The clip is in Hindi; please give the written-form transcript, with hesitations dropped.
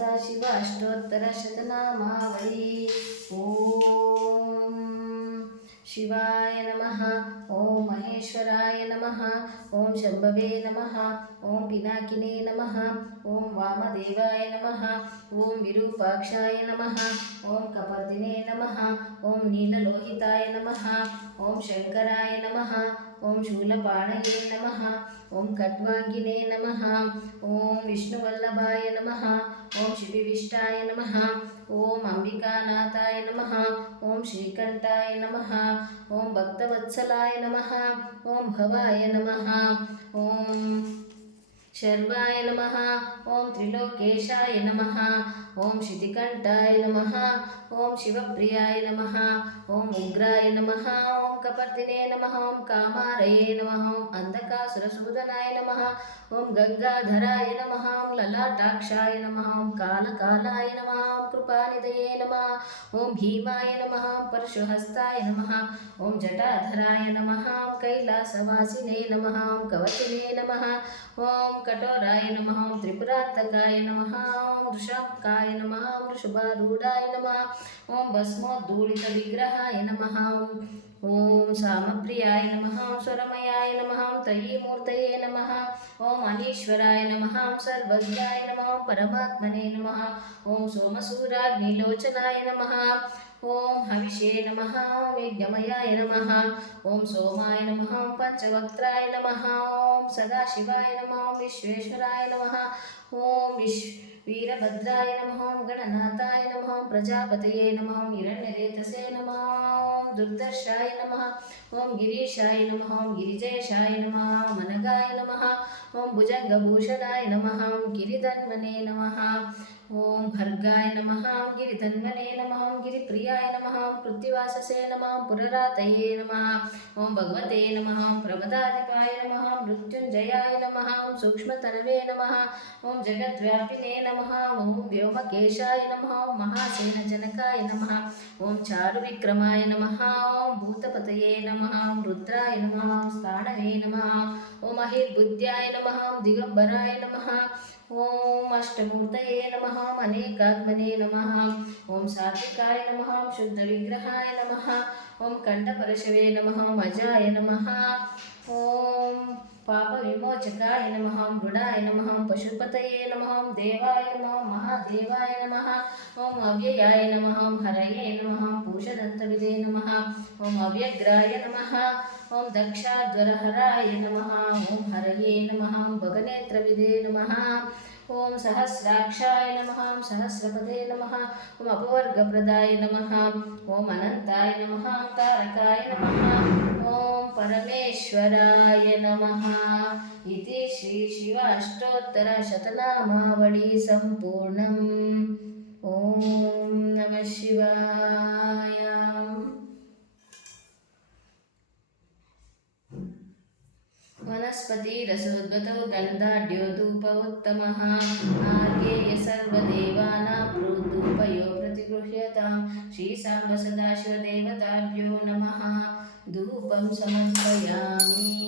सदाशिव अष्टोत्तरशतनामावली। ओम शिवाय नमः। ओम महेश्वराय नमः। ओम शंभवे नमः। ओम पिनाकिने नमः। ओम वामदेवाय नमः। ओम विरूपाक्षाय नमः। ओम कपर्दिने नमः। ओम नीललोहिताय नमः। ओम शंकराय नमः। ओम शूलपाणये नमः। ओम खट्वांगिने नमः। ओम विष्णुवल्लभाय नमः। ओम शिबिविष्टाय नमः। ओम अंबिकानाथाय नमः। ओम श्रीकंठाय नमः। ओम भक्तवत्सलाय नमः। ओम भवाय नमः। ओम शर्वाय नमः। ओम त्रिलोकेशाय नमः। ओम शितिकंठाय नमः। ओम शिवप्रियाय नमः। ओम उग्राय नमः। ओम कपर्दिने नमः। ओम कामारये नमः। ओम अंधकासुरसूदनाय नमः। ओम गंगाधराय नमः। ओम ललाटाक्षाय नमः। ओम कालकालाय नमः। ओम कृपानिधये नमः। ओम भीमाय नमः। ओम परशुहस्ताय नमः। ओम जटाधराय नमः। ओम कैलासवासिने नमः। ओम कवचिने नमः। ओम कठोराय नमः। ओम त्रिपुरान्तकाय नमः। ओम वृषभकाय नमः। ओम वृषभारूढाय नमः। ओम भस्मोद्धूलितविग्रहाय नमः। ओम सामप्रियाय नमः। ओम स्वरमयाय नमः। ओम त्रयीमूर्तये नमः। ओम अनीश्वराय नमः। ओम सर्वज्ञाय नमः। ओम परमात्मने नमः। ओम सोमसूराग्निलोचनाय नमः। ओम हविषे नमः। ओम यज्ञमयाय नमः। ओम सोमाय नमः। ओम पंचवक्त्राय नमः। ओम सदाशिवाय नमः। ओम विश्वेश्वराय नमः। ओम वीरभद्राय नमः। ओम गणनाथाय नमः। ओम प्रजापतये नमः। ओम हिरण्यरेतसे नमः। ओम दुर्दर्शाय नमः। ओम गिरीशाय नमः। ओम गिरिजेशाय नमः। ओम अनगाय नमः। ओम भुजंगभूषणाय नमः। ओम गिरिधन्वने नमः। ओम भर्गाय नमः। ओम गिरिधन्वने नमः। ओम गिरिप्रियाय नमः। ओम कृत्तिवाससे नमः। ओम पुररातये नमः। ओम भगवते नमः। ओम प्रमदाधिपाय नमः। ओम मृत्युंजयाय नमः। ओम सूक्ष्मतनवे नमः। ओम जगद्व्यापिने नमः। ओम व्योमकेशाय नमः। ओम महासेनजनकाय नमः। ओम चारुविक्रमाय नमः। ओम भूतपतये नमः। ओम रुद्राय नमः। ओम स्थाणवे नमः। ओम अहिर्बुद्ध्याय नमः। ओम दिगंबराय नमः। ओम अष्टमूर्तये नमः। ओम अनेकात्मने नमः। ओम सात्विकाय नमः। ओम शुद्धविग्रहाय नमः। ओम कंठपरशवे नमः। ओम अजाय नमः। ओम पापविमोचकाय नमः। ओम मृडाय नमः। ओम पशुपतये नमः। ओम देवाय नमः। ओम महादेवाय नमः। ओम अव्ययाय नमः। ओम हरये नमः। ओम पूषदन्तविदे नमः। ओम अव्यग्राय नमः। ओम दक्षाध्वरहराय नमः। ओम हरये नमः। ओम भगनेत्रविदे नमः। ओम सहस्राक्षाय नमः। ओम सहस्रपदे नमः। ओम अपवर्गप्रदाय नमः। ओम अनंताय नमः। ओम तारकाय नमः। ओम परमेश्वराय नमः। इति श्री शिव अष्टोत्तरशतनामावली सम्पूर्णम्। ओम नमः शिवाय। वनस्पतिरसोद्भूतो गन्धाढ्यो धूप उत्तमः आर्येय सर्वदेवानां प्रोद्धूपयो प्रतिगृह्यतां श्रीसाम्ब सदाशिवदेवताभ्यो नमः। धूपं समर्पयामि।